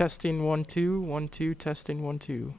Testing 1 2 1 2 testing 1 2.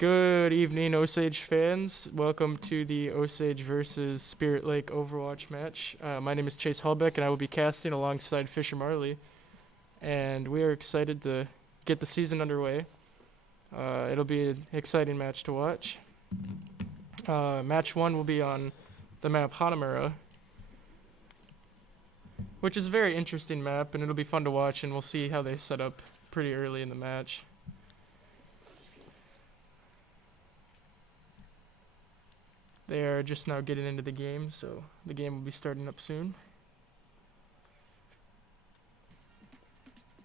Good evening, Osage fans. Welcome to the Osage versus Spirit Lake Overwatch match. My name is Chase Hallbeck, and I will be casting alongside Fisher Marley. And we are excited to get the season underway. It'll be an exciting match to watch. Match 1 will be on the map Hanamura, which is a very interesting map, and it'll be fun to watch, and we'll see how they set up pretty early in the match. They are just now getting into the game, so the game will be starting up soon.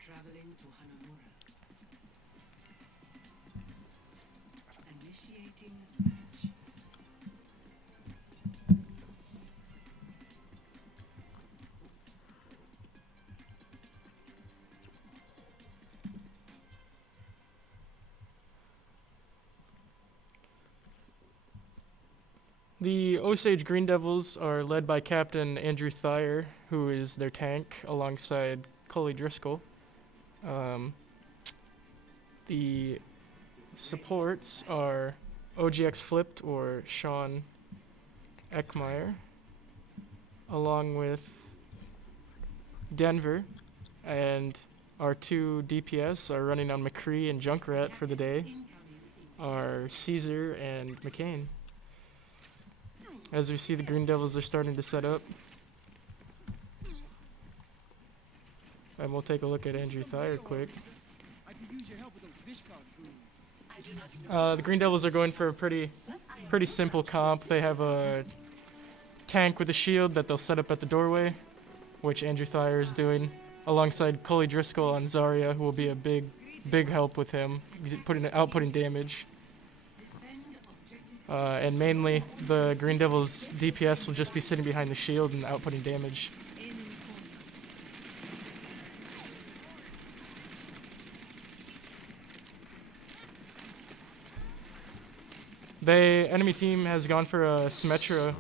Traveling to Hanamura. Initiating match. The Osage Green Devils are led by Captain Andrew Thayer, who is their tank, alongside Cully Driscoll. The supports are OGX Flipped or Sean Eckmeyer, along with Denver, and our two DPS are running on McCree and Junkrat for the day, are Caesar and McCain. As we see, the Green Devils are starting to set up. And we'll take a look at Andrew Thayer quick. The Green Devils are going for a pretty simple comp. They have a tank with a shield that they'll set up at the doorway, which Andrew Thayer is doing, alongside Cully Driscoll and Zarya, who will be a big help with him, outputting damage. And mainly, the Green Devils' DPS will just be sitting behind the shield and outputting damage. Enemy team has gone for a Symmetra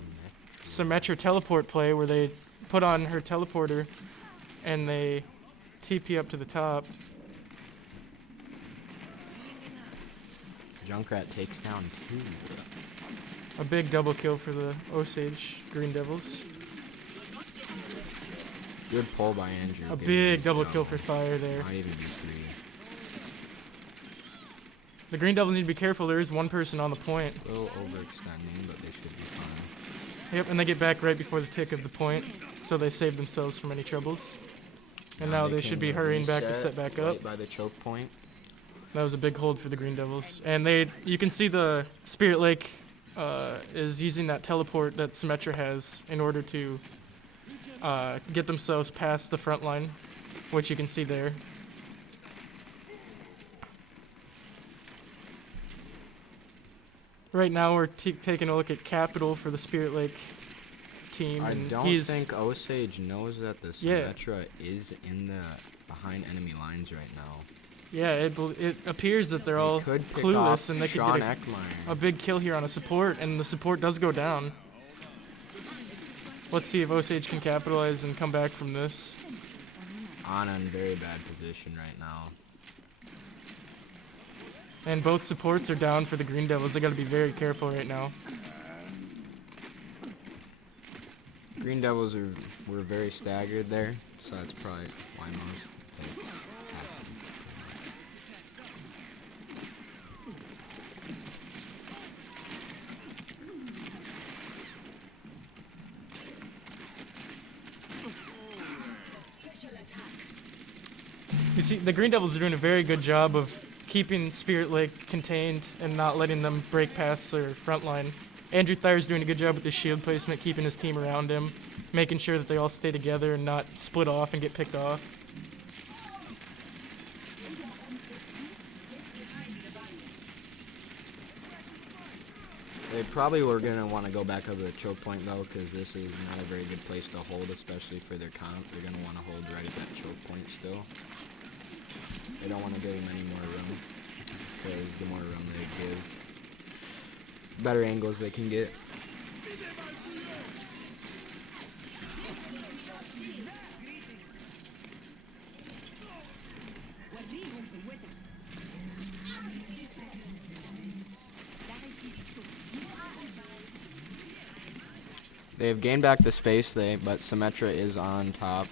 teleport play where they put on her teleporter and they TP up to the top. Junkrat takes down 2. A big double kill for the Osage Green Devils. Good pull by Andrew. A big double kill for Thayer there. Might even be 3. The Green Devils need to be careful. There is one person on the point. A little overextending, but they should be fine. Yep, and they get back right before the tick of the point, so they save themselves from any troubles. And now they should be hurrying back to set back up. Right by the choke point. That was a big hold for the Green Devils. And you can see the Spirit Lake is using that teleport that Symmetra has in order to get themselves past the front line, which you can see there. Right now we're taking a look at Capital for the Spirit Lake team. I and don't think Osage knows that the Symmetra is in the behind enemy lines right now. Yeah, it appears that they're all clueless and they could get a big kill here on a support, and the support does go down. Let's see if Osage can capitalize and come back from this. Ana in very bad position right now. And both supports are down for the Green Devils. They got to be very careful right now. Green Devils were very staggered there, so that's probably why most take half. You see, the Green Devils are doing a very good job of keeping Spirit Lake contained and not letting them break past their front line. Andrew Thayer's doing a good job with his shield placement, keeping his team around him, making sure that they all stay together and not split off and get picked off. They probably were going to want to go back up to the choke point, though, because this is not a very good place to hold, especially for their comp. They're going to want to hold right at that choke point still. They don't want to give them any more room, because the more room they give, better angles they can get. They've gained back the space, but Symmetra is on top.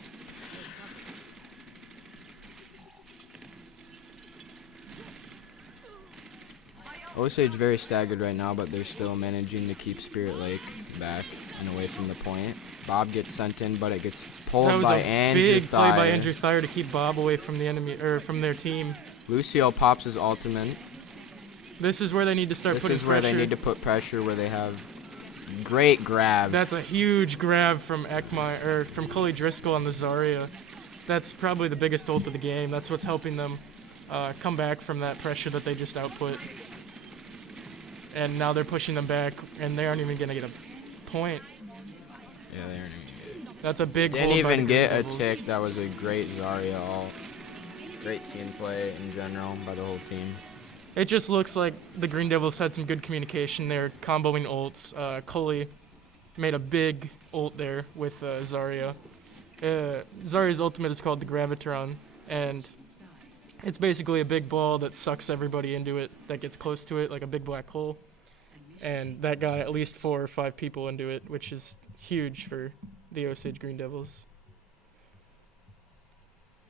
Osage very staggered right now, but they're still managing to keep Spirit Lake back and away from the point. Bob gets sent in, but it gets That pulled was by a Andrew big play by Thayer. Andrew Thayer to keep Bob away from the enemy or from their team. Lucio pops his ultimate. This is where they need to start This putting is where pressure. they need to put pressure, where they have great grab. That's a huge grab from Ekmeyer or from Cully Driscoll on the Zarya. That's probably the biggest ult of the game. That's what's helping them come back from that pressure that they just output. And now they're pushing them back, and they aren't even gonna get a point. Yeah, they aren't even good. That's a big. Didn't hold by even the get a Devils. tick. That was a great Zarya ult. Great team play in general by the whole team. It just looks like the Green Devils had some good communication there, comboing ults. Cully made a big ult there with Zarya. Zarya's ultimate is called the Gravitron, and it's basically a big ball that sucks everybody into it, that gets close to it, like a big black hole. And that got at least 4 or 5 people into it, which is huge for the Osage Green Devils.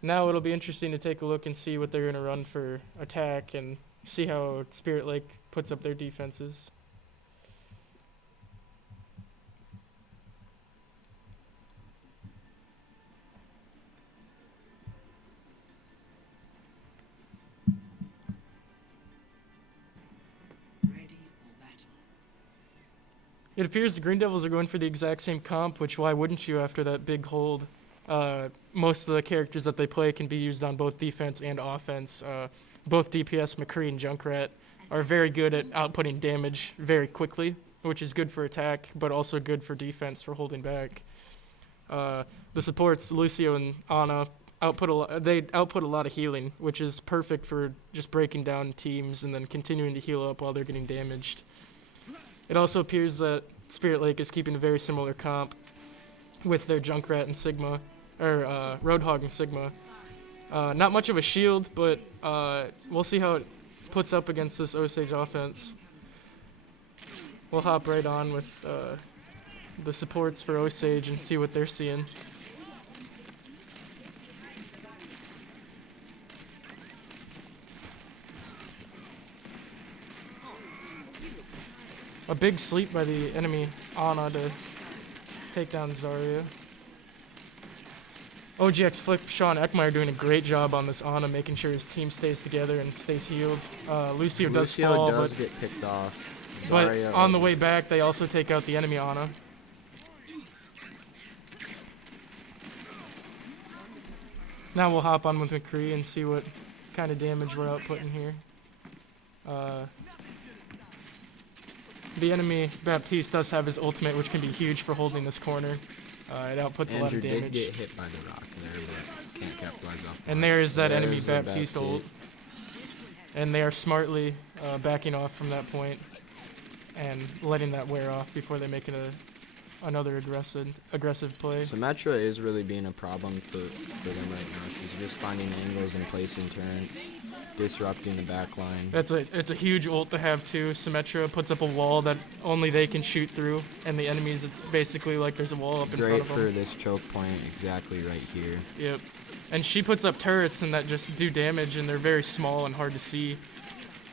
Now it'll be interesting to take a look and see what they're going to run for attack and see how Spirit Lake puts up their defenses. Ready for battle. It appears the Green Devils are going for the exact same comp, which why wouldn't you after that big hold? Most of the characters that they play can be used on both defense and offense. Both DPS, McCree, and Junkrat are very good at outputting damage very quickly, which is good for attack, but also good for defense for holding back. The supports, Lucio and Ana, output a lot of healing, which is perfect for just breaking down teams and then continuing to heal up while they're getting damaged. It also appears that Spirit Lake is keeping a very similar comp with their Junkrat and Sigma, or Roadhog and Sigma. Not much of a shield, but we'll see how it puts up against this Osage offense. We'll hop right on with the supports for Osage and see what they're seeing. A big sleep by the enemy Ana to take down Zarya. OGX Flip Sean Ekmeyer doing a great job on this Ana, making sure his team stays together and stays healed. Lucio does fall, does get picked off. but Zarya on the way back, they also take out the enemy Ana. Now we'll hop on with McCree and see what kind of damage we're outputting here. The enemy Baptiste does have his ultimate, which can be huge for holding this corner. It outputs a lot Andrew of did damage. get hit by the rock there, but can't capitalize off. And there is that enemy There's the Baptiste ult. And they are smartly backing off from that point and letting that wear off before they make it another aggressive play. Symmetra is really being a problem for them right now. She's just finding angles and placing turrets, disrupting the back line. It's a huge ult to have too. Symmetra puts up a wall that only they can shoot through, and the enemies, it's basically like there's a wall up in front Great of for them. this choke point, exactly right here. Yep. And she puts up turrets and that just do damage, and they're very small and hard to see.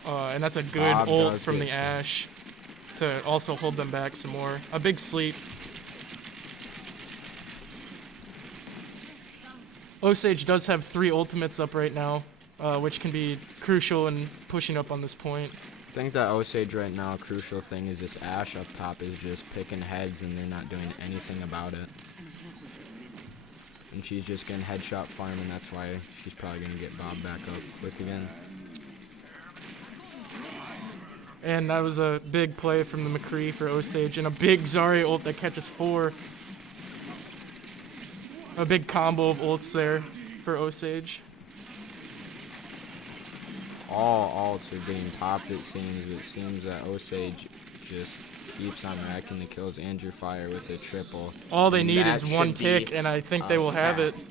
And that's a good Bob ult does from get the some. Ashe to also hold them back some more. A big sleep. Osage does have 3 ultimates up right now, which can be crucial in pushing up on this point. I think that Osage right now, a crucial thing is this Ashe up top is just picking heads and they're not doing anything about it. And she's just getting headshot farm, and that's why she's probably going to get Bob back up quick again. And that was a big play from the McCree for Osage, and a big Zarya ult that catches 4. A big combo of ults there for Osage. All ults are getting popped, it seems. It seems that Osage just keeps on racking the kills. Andrew Fire with a triple. All they And need that is one should be tick, and I think they a will have it. fact.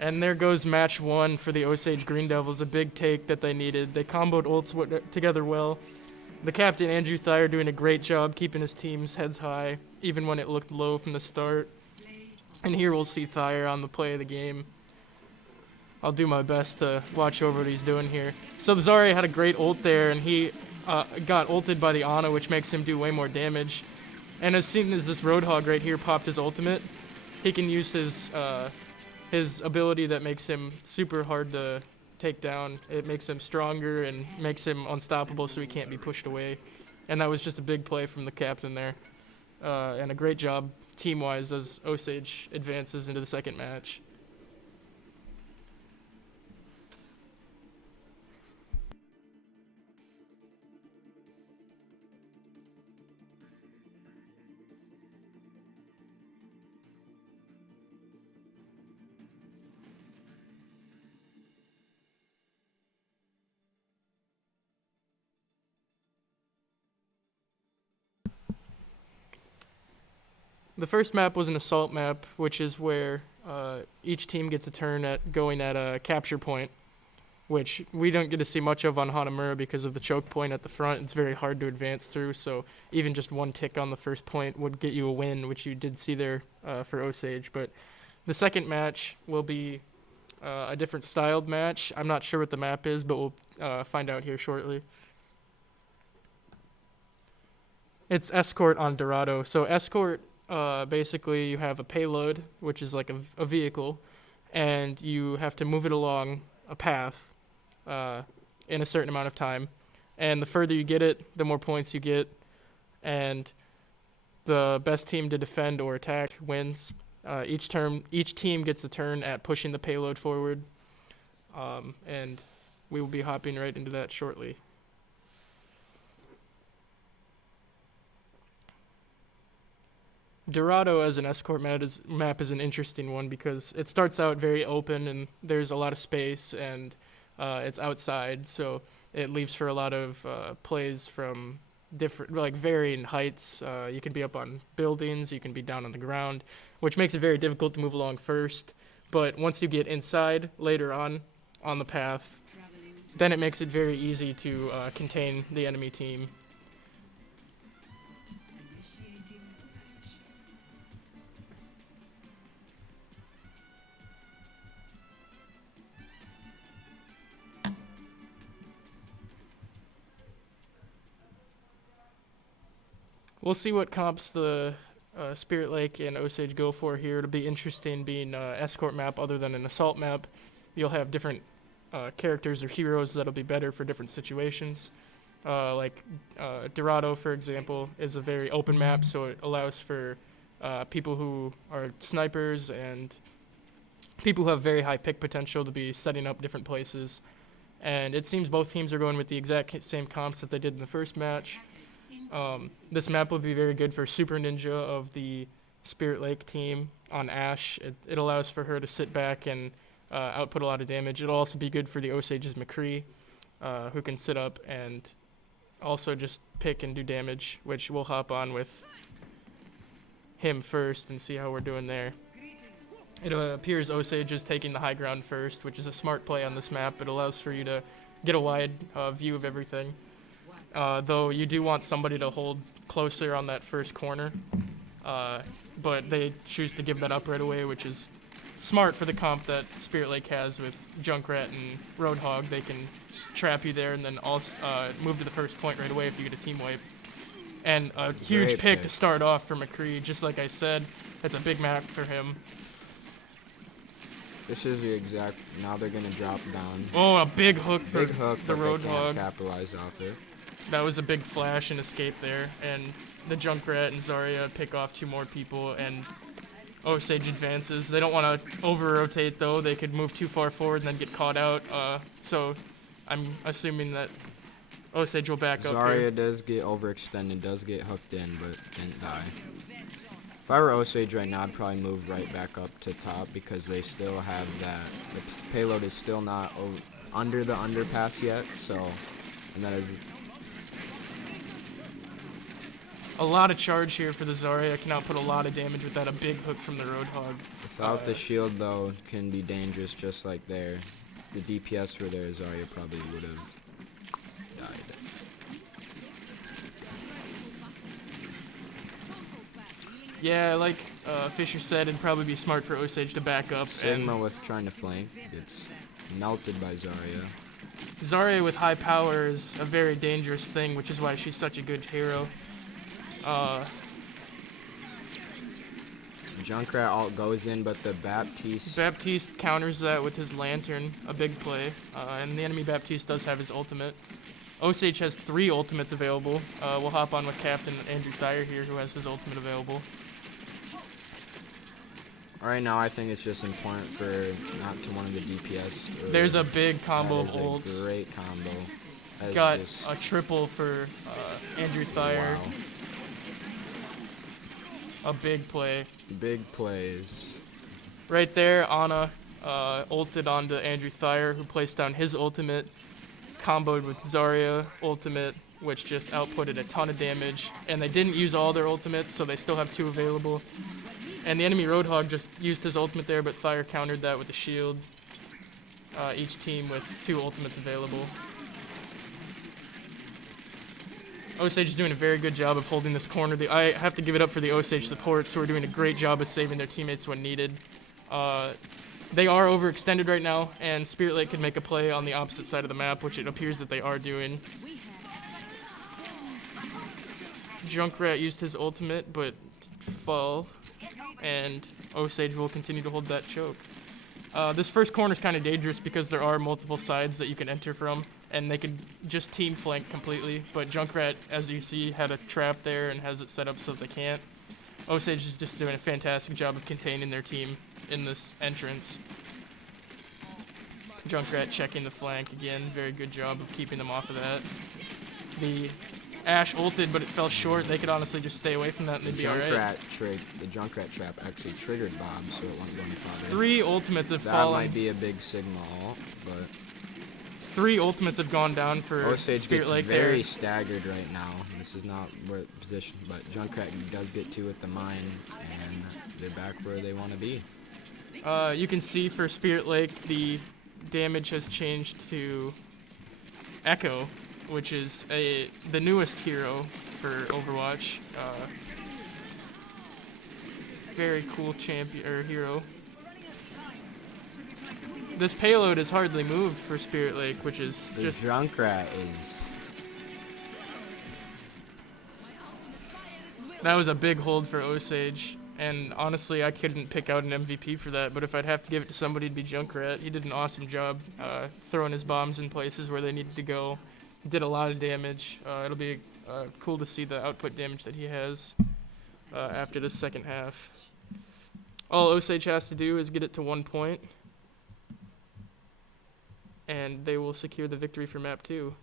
And there goes match 1 for the Osage Green Devils, a big take that they needed. They comboed ults together well. The captain, Andrew Thayer, doing a great job keeping his team's heads high even when it looked low from the start. And here we'll see Thyre on the play of the game. I'll do my best to watch over what he's doing here. So the Zarya had a great ult there, and he got ulted by the Ana, which makes him do way more damage. And as soon as this Roadhog right here popped his ultimate, he can use his ability that makes him super hard to take down. It makes him stronger and makes him unstoppable so he can't be pushed away. And that was just a big play from the captain there. And a great job team-wise as Osage advances into the second match. The first map was an assault map, which is where each team gets a turn at going at a capture point, which we don't get to see much of on Hanamura because of the choke point at the front. It's very hard to advance through, so even just one tick on the first point would get you a win, which you did see there for Osage. But the second match will be a different styled match. I'm not sure what the map is, but we'll find out here shortly. It's Escort on Dorado. So Escort, basically you have a payload, which is like a vehicle, and you have to move it along a path in a certain amount of time. And the further you get it, the more points you get, and the best team to defend or attack wins. Each team gets a turn at pushing the payload forward, and we will be hopping right into that shortly. Dorado as an escort map is an interesting one because it starts out very open and there's a lot of space, and it's outside, so it leaves for a lot of plays from different, like, varying heights. You can be up on buildings, you can be down on the ground, which makes it very difficult to move along first. But once you get inside later on the path, then it makes it very easy to contain the enemy team. We'll see what comps the Spirit Lake and Osage go for here. It'll be interesting being an escort map other than an assault map. You'll have different characters or heroes that'll be better for different situations. Dorado, for example, is a very open map, so it allows for people who are snipers and people who have very high pick potential to be setting up different places. And it seems both teams are going with the exact same comps that they did in the first match. This map will be very good for Super Ninja of the Spirit Lake team on Ashe. It allows for her to sit back and output a lot of damage. It'll also be good for the Osage's McCree, who can sit up and also just pick and do damage, which we'll hop on with him first and see how we're doing there. It appears Osage is taking the high ground first, which is a smart play on this map. It allows for you to get a wide view of everything. Though you do want somebody to hold closer on that first corner, but they choose to give that up right away, which is smart for the comp that Spirit Lake has with Junkrat and Roadhog. They can trap you there and then also move to the first point right away if you get a team wipe. And a huge Great pick to start off for McCree, just like I said. It's a big map for him. This is the exact. Now they're gonna drop down. Oh, a big hook for Big hook, the but they can't Roadhog. capitalize off it. That was a big flash and escape there, and the Junkrat and Zarya pick off two more people, and Osage advances. They don't want to over-rotate, though. They could move too far forward and then get caught out, so I'm assuming that Osage will back up here. Zarya does get overextended, does get hooked in, but didn't die. If I were Osage right now, I'd probably move right back up to top because they still have that. The payload is still not under the underpass yet, so, and that is... A lot of charge here for the Zarya. Can output a lot of damage with that. A big hook from the Roadhog. Without the shield, though, can be dangerous just like there. The DPS were there, Zarya probably would have died. Yeah, like Fisher said, it'd probably be smart for Osage to back up. Sigma was trying to flank. It's melted by Zarya. Zarya with high power is a very dangerous thing, which is why she's such a good hero. Junkrat ult goes in, but the Baptiste counters that with his lantern, a big play. And the enemy Baptiste does have his ultimate. Osage has 3 ultimates available. We'll hop on with Captain Andrew Thayer here, who has his ultimate available. Right now, I think it's just important for not to one of the DPS. There's a big combo of That is ults. a great combo. That is Got just- a triple for Andrew Thayer. Wow. A big play. Big plays. Right there, Ana ulted onto Andrew Thayer, who placed down his ultimate, comboed with Zarya ultimate, which just outputted a ton of damage. And they didn't use all their ultimates, so they still have 2 available. And the enemy Roadhog just used his ultimate there, but Thayer countered that with a shield. Each team with 2 ultimates available. Osage is doing a very good job of holding this corner. I have to give it up for the Osage supports, who are doing a great job of saving their teammates when needed. They are overextended right now, and Spirit Lake can make a play on the opposite side of the map, which it appears that they are doing. Junkrat used his ultimate, but fell, and Osage will continue to hold that choke. This first corner is kind of dangerous because there are multiple sides that you can enter from, and they could just team flank completely, but Junkrat, as you see, had a trap there and has it set up so that they can't. Osage is just doing a fantastic job of containing their team in this entrance. Junkrat checking the flank again, very good job of keeping them off of that. The Ashe ulted, but it fell short. They could honestly just stay away from that and they'd be alright. The Junkrat trap actually triggered Bob, so it won't go any farther. 3 ultimates have That fallen. might be a big Sigma ult, but 3 ultimates have gone down for Osage Spirit gets Lake very there. staggered right now. This is not where position, but Junkrat does get 2 with the mine, and they're back where they want to be. You can see for Spirit Lake, the damage has changed to Echo, which is the newest hero for Overwatch. Very cool champion or hero. This payload is hardly moved for Spirit Lake, which is The just Junkrat is... that was a big hold for Osage. And honestly, I couldn't pick out an MVP for that, but if I'd have to give it to somebody, it'd be Junkrat. He did an awesome job throwing his bombs in places where they needed to go. Did a lot of damage. It'll be cool to see the output damage that he has after the second half. All Osage has to do is get it to 1 point, and they will secure the victory for map 2.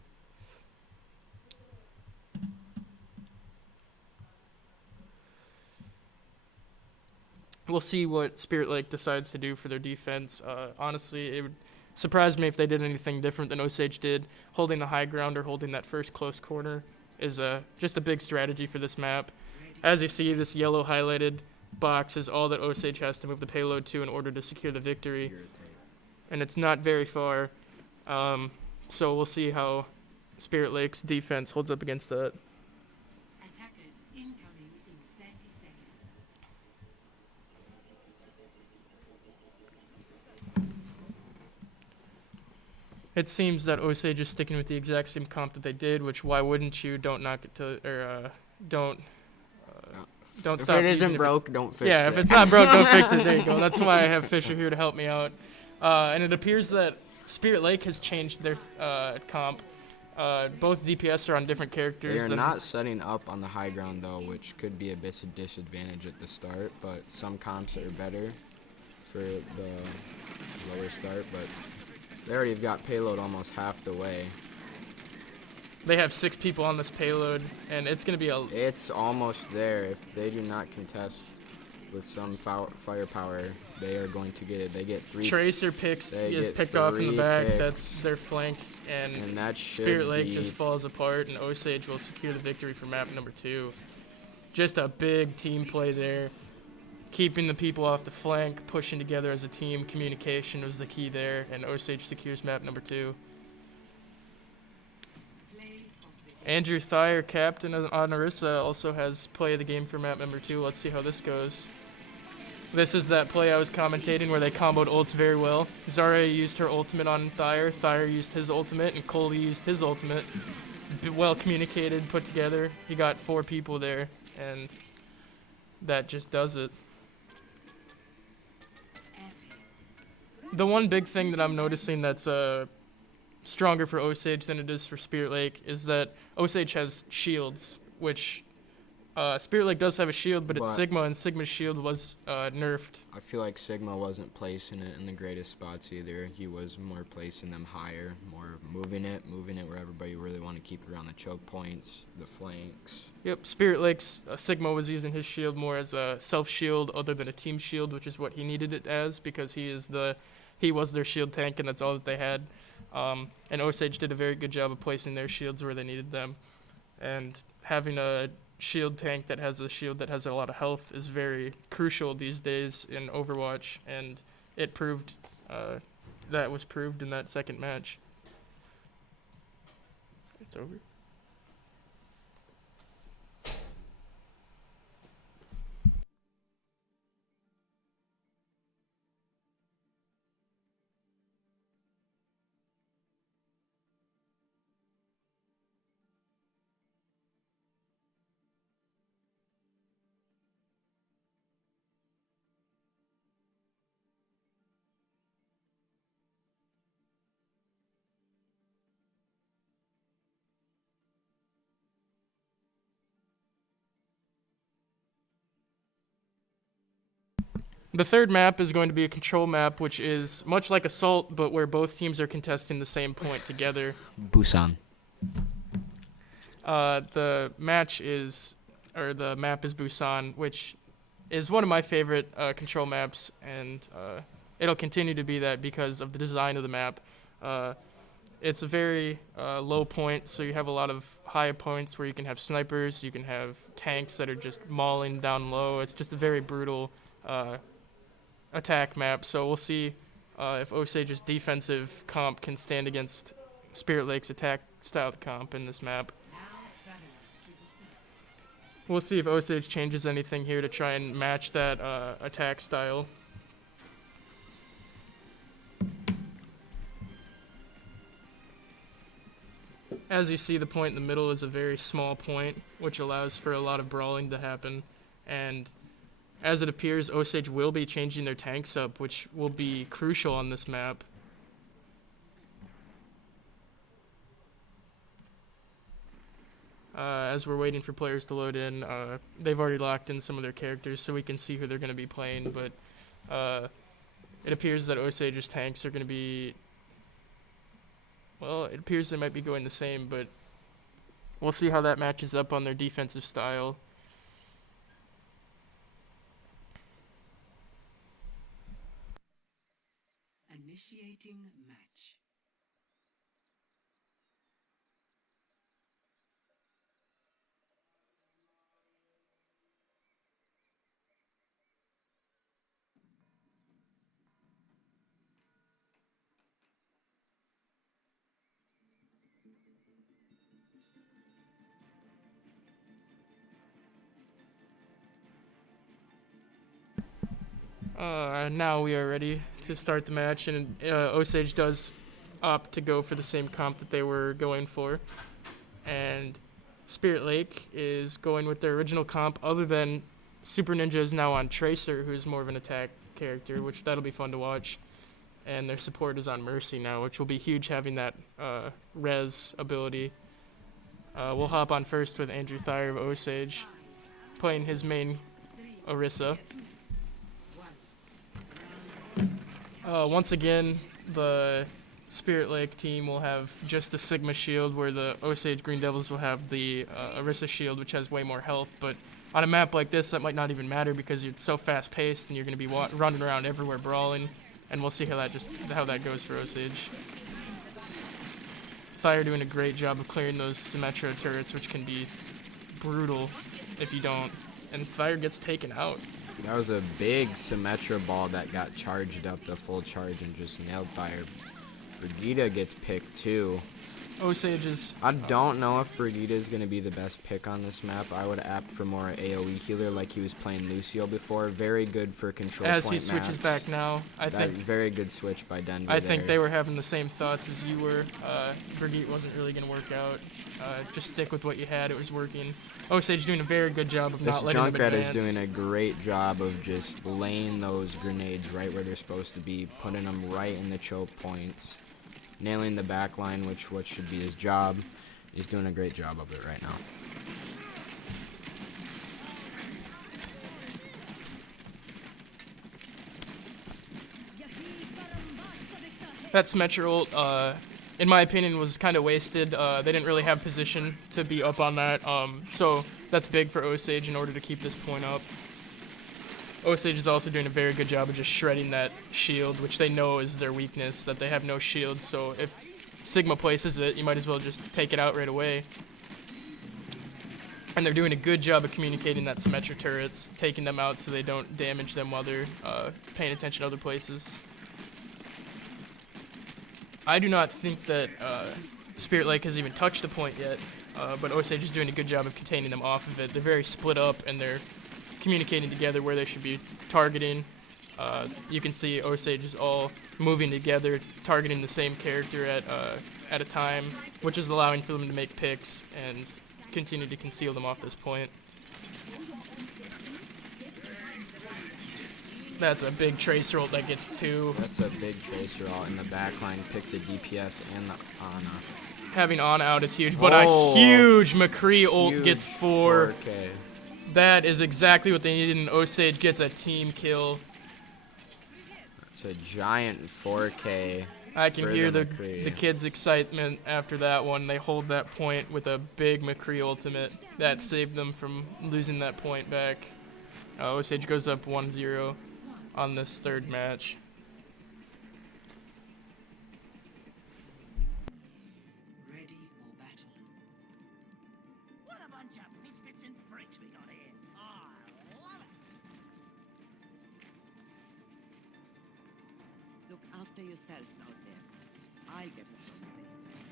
We'll see what Spirit Lake decides to do for their defense. Honestly, it would surprise me if they did anything different than Osage did. Holding the high ground or holding that first close corner is just a big strategy for this map. As you see, this yellow highlighted box is all that Osage has to move the payload to in order to secure the victory. And it's not very far. So we'll see how Spirit Lake's defense holds up against that. Attackers incoming in 30 seconds. It seems that Osage is sticking with the exact same comp that they did, which why wouldn't you? Don't knock it to, or don't If stop it using isn't it. broke, don't fix it. Yeah, if it's not broke, don't fix it. There you go. That's why I have Fisher here to help me out. And it appears that Spirit Lake has changed their comp. Both DPS are on different characters. They are and not setting up on the high ground, though, which could be a disadvantage at the start, but some comps are better for the lower start, but they already have got payload almost half the way. They have 6 people on this payload, and it's going to be a... It's almost there. If they do not contest with some firepower, they are going to get it. They get 3. Tracer is picked off in the back. picks. That's their flank, and That should Spirit Lake be... just falls apart, and Osage will secure the victory for map number 2. Just a big team play there. Keeping the people off the flank, pushing together as a team. Communication was the key there, and Osage secures map number 2. Play of the Andrew Thayer, captain on Orisa, also has play of the game for map number 2. Let's see how this goes. This is that play I was commentating where they comboed ults very well. Zarya used her ultimate on Thayer, Thayer used his ultimate, and Cole used his ultimate. Well communicated, put together. He got 4 people there, and that just does it. The one big thing that I'm noticing that's stronger for Osage than it is for Spirit Lake is that Osage has shields, which Spirit Lake does have a shield, but it's But- Sigma, and Sigma's shield was nerfed. I feel like Sigma wasn't placing it in the greatest spots either. He was more placing them higher, more moving it where everybody really want to keep it around the choke points, the flanks. Yep, Spirit Lake's Sigma was using his shield more as a self-shield other than a team shield, which is what he needed it as because he was their shield tank, and that's all that they had. And Osage did a very good job of placing their shields where they needed them. And having a shield tank that has a shield that has a lot of health is very crucial these days in Overwatch, and it proved that was proved in that second match. It's over. The third map is going to be a control map, which is much like Assault, but where both teams are contesting the same point together. Busan. The map is Busan, which is one of my favorite control maps, and it'll continue to be that because of the design of the map. It's a very low point, so you have a lot of high points where you can have snipers, you can have tanks that are just mauling down low. It's just a very brutal attack map, so we'll see if Osage's defensive comp can stand against Spirit Lake's attack style comp in this map. Now traveling to the south. We'll see if Osage changes anything here to try and match that attack style. As you see, the point in the middle is a very small point, which allows for a lot of brawling to happen, and as it appears, Osage will be changing their tanks up, which will be crucial on this map. As we're waiting for players to load in, they've already locked in some of their characters, so we can see who they're going to be playing, but it appears that Osage's tanks are going to be... Well, it appears they might be going the same, but we'll see how that matches up on their defensive style. Initiating match. Now we are ready to start the match, and Osage does opt to go for the same comp that they were going for, and Spirit Lake is going with their original comp, other than Super Ninja is now on Tracer, who's more of an attack character, which that'll be fun to watch, and their support is on Mercy now, which will be huge having that res ability. We'll hop on first with Andrew Thayer of Osage, playing his main Orisa. Once again, the Spirit Lake team will have just a Sigma shield, where the Osage Green Devils will have the Orisa shield, which has way more health. But on a map like this, that might not even matter because it's so fast-paced, and you're going to be running around everywhere brawling. And we'll see how that goes for Osage. Thayer doing a great job of clearing those Symmetra turrets, which can be brutal if you don't. And Thayer gets taken out. That was a big Symmetra ball that got charged up to full charge and just nailed Fire. Brigida gets picked too. Osage is. I don't know if Brigitte is going to be the best pick on this map. I would opt for more AoE healer like he was playing Lucio before. Very good for control As point he switches maps. back now, I think. Very good switch by Denver I think they there. were having the same thoughts as you were. Brigitte wasn't really going to work out. Just stick with what you had. It was working. Osage doing a very good job of This not letting them Junkrat advance. is doing a great job of just laying those grenades right where they're supposed to be, putting them right in the choke points, nailing the back line, which what should be his job. He's doing a great job of it right now. That Symmetra ult, in my opinion, was kind of wasted. They didn't really have position to be up on that, so that's big for Osage in order to keep this point up. Osage is also doing a very good job of just shredding that shield, which they know is their weakness, that they have no shield, so if Sigma places it, you might as well just take it out right away. And they're doing a good job of communicating that Symmetra turrets, taking them out so they don't damage them while they're paying attention to other places. I do not think that Spirit Lake has even touched the point yet, but Osage is doing a good job of containing them off of it. They're very split up, and they're communicating together where they should be targeting. You can see Osage is all moving together, targeting the same character at a time, which is allowing for them to make picks and continue to conceal them off this point. That's a big tracer ult that gets 2. That's a big tracer ult in the back line, picks a DPS and the Ana. Having Ana out is huge, but Oh, a huge McCree ult Huge gets 4. 4K. That is exactly what they needed, and Osage gets a team kill. It's a giant 4K. I can for hear the the McCree. kids' excitement after that one. They hold that point with a big McCree ultimate. That saved them from losing that point back. Osage goes up 1-0 on this third match. Ready for battle. What a bunch of misfits and freaks we got here. I love it. Look after yourselves out there. I'll get us home safe.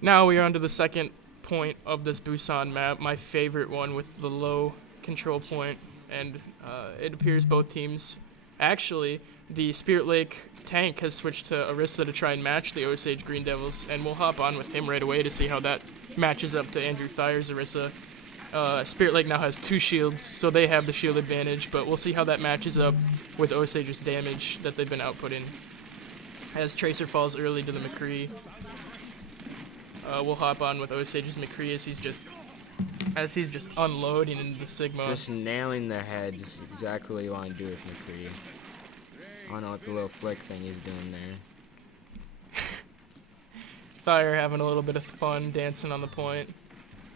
Now we are on to the second point of this Busan map, my favorite one with the low control point, and it appears both teams. Actually, the Spirit Lake tank has switched to Orisa to try and match the Osage Green Devils, and we'll hop on with him right away to see how that matches up to Andrew Thayer's Orisa. Spirit Lake now has 2 shields, so they have the shield advantage, but we'll see how that matches up with Osage's damage that they've been outputting. As Tracer falls early to the McCree, we'll hop on with Osage's McCree as he's just unloading into the Sigma. Just nailing the head. Just exactly what you want to do with McCree. I don't know what the little flick thing he's doing there. Thayer having a little bit of fun dancing on the point.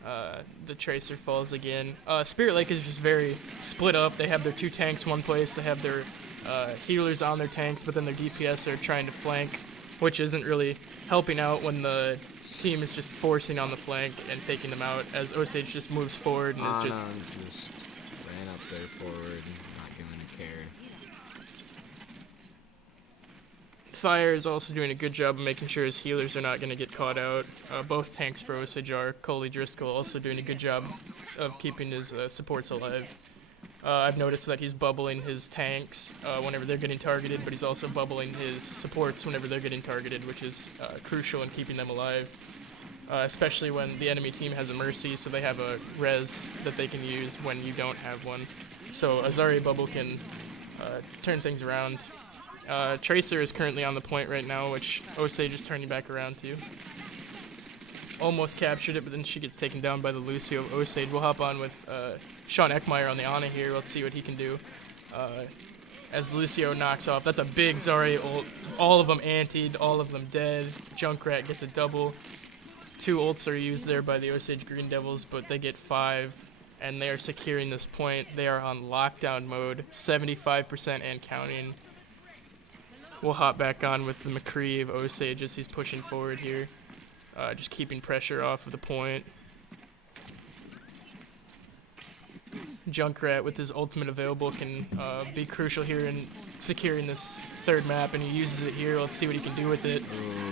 The Tracer falls again. Spirit Lake is just very split up. They have their 2 tanks one place. They have their healers on their tanks, but then their DPS are trying to flank, which isn't really helping out when the team is just forcing on the flank and taking them out, as Osage just moves forward and is Ana just just ran up there forward, not giving a care. Thayer is also doing a good job of making sure his healers are not going to get caught out. Both tanks for Osage are. Coley Driscoll also doing a good job of keeping his supports alive. I've noticed that he's bubbling his tanks whenever they're getting targeted, but he's also bubbling his supports whenever they're getting targeted, which is crucial in keeping them alive. Especially when the enemy team has a Mercy, so they have a res that they can use when you don't have one. So a Zarya bubble can turn things around. Tracer is currently on the point right now, which Osage is turning back around to. Almost captured it, but then she gets taken down by the Lucio of Osage. We'll hop on with Sean Eckmeyer on the Ana here. Let's see what he can do. As Lucio knocks off. That's a big Zarya ult. All of them antied, all of them dead. Junkrat gets a double. 2 ults are used there by the Osage Green Devils, but they get 5, and they are securing this point. They are on lockdown mode, 75% and counting. We'll hop back on with the McCree of Osage as he's pushing forward here. Just keeping pressure off of the point. Junkrat with his ultimate available can be crucial here in securing this third map, and he uses it here. Let's see what he can do with it.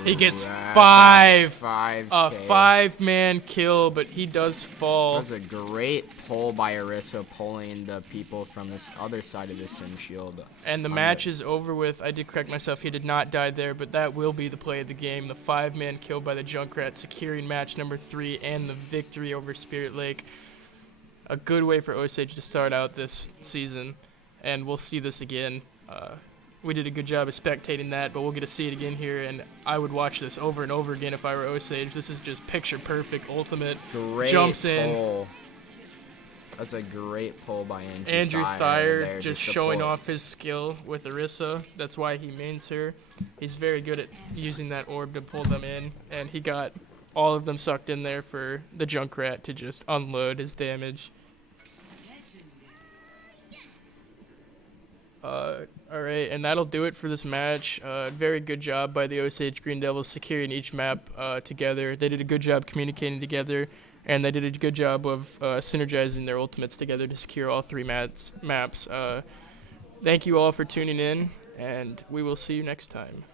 He gets That's five. a A 5-man kill, but he does fall. That was a great pull by Orisa, pulling the people from this other side of the sim shield. And the match is over with. I did correct myself. He did not die there, but that will be the play of the game. The 5-man kill by the Junkrat, securing match number 3 and the victory over Spirit Lake. A good way for Osage to start out this season, and we'll see this again. We did a good job of spectating that, but we'll get to see it again here, and I would watch this over and over again if I were Osage. This is just picture-perfect, ultimate. Great Jumps in. pull. That's a great pull by Andrew Thayer Thayer there, just to showing pull it. off his skill with Orisa. That's why he mains her. He's very good at using that orb to pull them in, and he got all of them sucked in there for the Junkrat to just unload his damage. Alright, and that'll do it for this match. Very good job by the Osage Green Devils securing each map together. They did a good job communicating together, and they did a good job of synergizing their ultimates together to secure all 3 maps. Thank you all for tuning in, and we will see you next time.